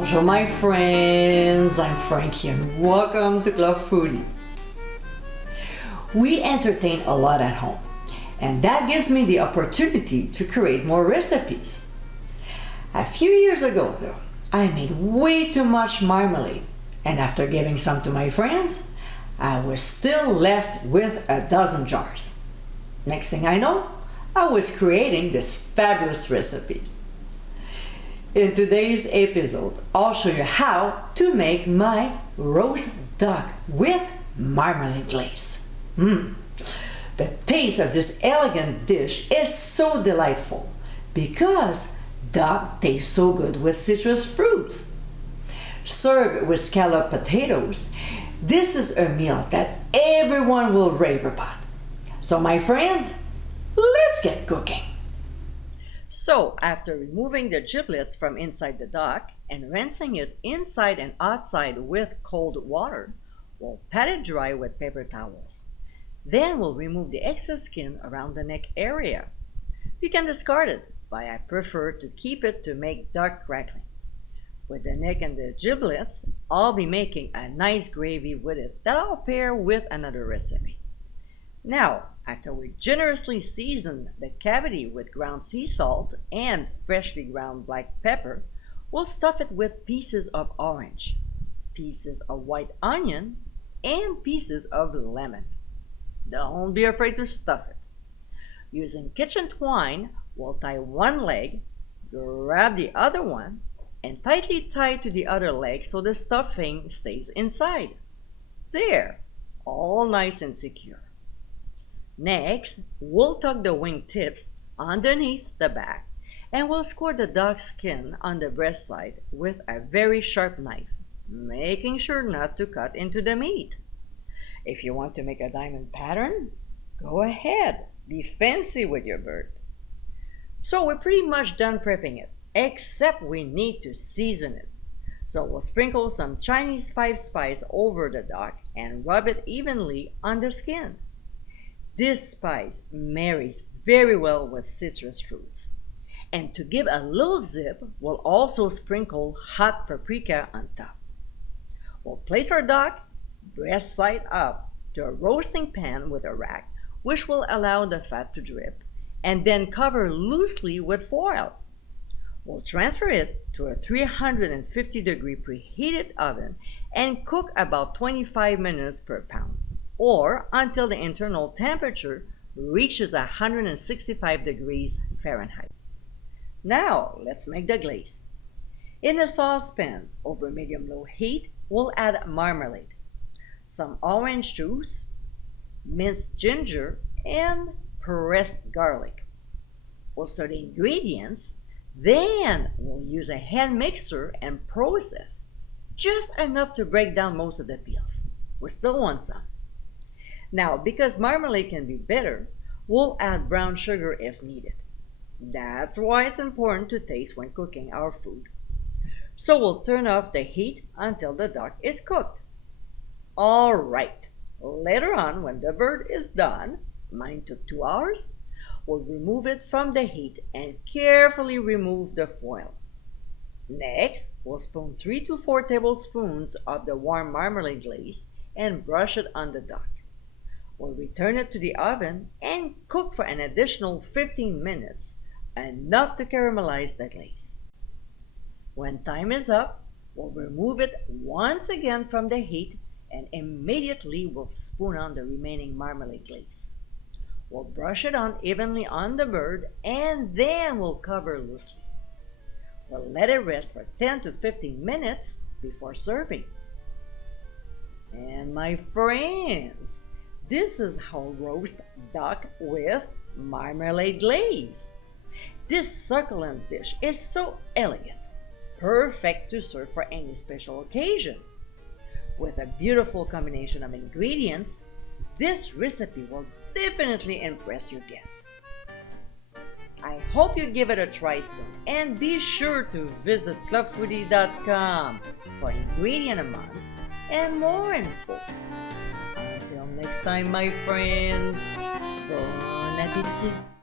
Bonjour my friends, I'm Frankie and welcome to Club Foodie. We entertain a lot at home and that gives me the opportunity to create more recipes. A few years ago though, I made way too much marmalade and after giving some to my friends, I was still left with a dozen jars. Next thing I know, I was creating this fabulous recipe. In today's episode, I'll show you how to make my roast duck with marmalade glaze. The taste of this elegant dish is so delightful because duck tastes so good with citrus fruits. Served with scalloped potatoes, this is a meal that everyone will rave about. So my friends, let's get cooking. So, after removing the giblets from inside the duck and rinsing it inside and outside with cold water, we'll pat it dry with paper towels. Then we'll remove the excess skin around the neck area. You can discard it, but I prefer to keep it to make duck crackling. With the neck and the giblets, I'll be making a nice gravy with it that I'll pair with another recipe. Now, after we generously season the cavity with ground sea salt and freshly ground black pepper, we'll stuff it with pieces of orange, pieces of white onion, and pieces of lemon. Don't be afraid to stuff it. Using kitchen twine, we'll tie one leg, grab the other one, and tightly tie to the other leg so the stuffing stays inside. There, all nice and secure. Next, we'll tuck the wing tips underneath the back and we'll score the duck skin on the breast side with a very sharp knife, making sure not to cut into the meat. If you want to make a diamond pattern, go ahead, be fancy with your bird. So we're pretty much done prepping it, except we need to season it. So we'll sprinkle some Chinese 5-spice over the duck and rub it evenly on the skin. This spice marries very well with citrus fruits. And to give a little zip, we'll also sprinkle hot paprika on top. We'll place our duck breast side up to a roasting pan with a rack, which will allow the fat to drip, and then cover loosely with foil. We'll transfer it to a 350-degree preheated oven and cook about 25 minutes per pound, or until the internal temperature reaches 165 degrees Fahrenheit. Now, let's make the glaze. In a saucepan over medium-low heat, we'll add marmalade, some orange juice, minced ginger, and pressed garlic. We'll stir the ingredients, then we'll use a hand mixer and process, just enough to break down most of the peels. We still want some. Now, because marmalade can be bitter, we'll add brown sugar if needed. That's why it's important to taste when cooking our food. So we'll turn off the heat until the duck is cooked. All right, later on when the bird is done, mine took 2 hours, we'll remove it from the heat and carefully remove the foil. Next, we'll spoon 3 to 4 tablespoons of the warm marmalade glaze and brush it on the duck. We'll return it to the oven and cook for an additional 15 minutes, enough to caramelize the glaze. When time is up, we'll remove it once again from the heat and immediately we'll spoon on the remaining marmalade glaze. We'll brush it on evenly on the bird and then we'll cover loosely. We'll let it rest for 10 to 15 minutes before serving. And my friends, this is how roast duck with marmalade glaze. This succulent dish is so elegant, perfect to serve for any special occasion. With a beautiful combination of ingredients, this recipe will definitely impress your guests. I hope you give it a try soon and be sure to visit clubfoodie.com for ingredient amounts and more info. Until next time, my friends, bon appétit!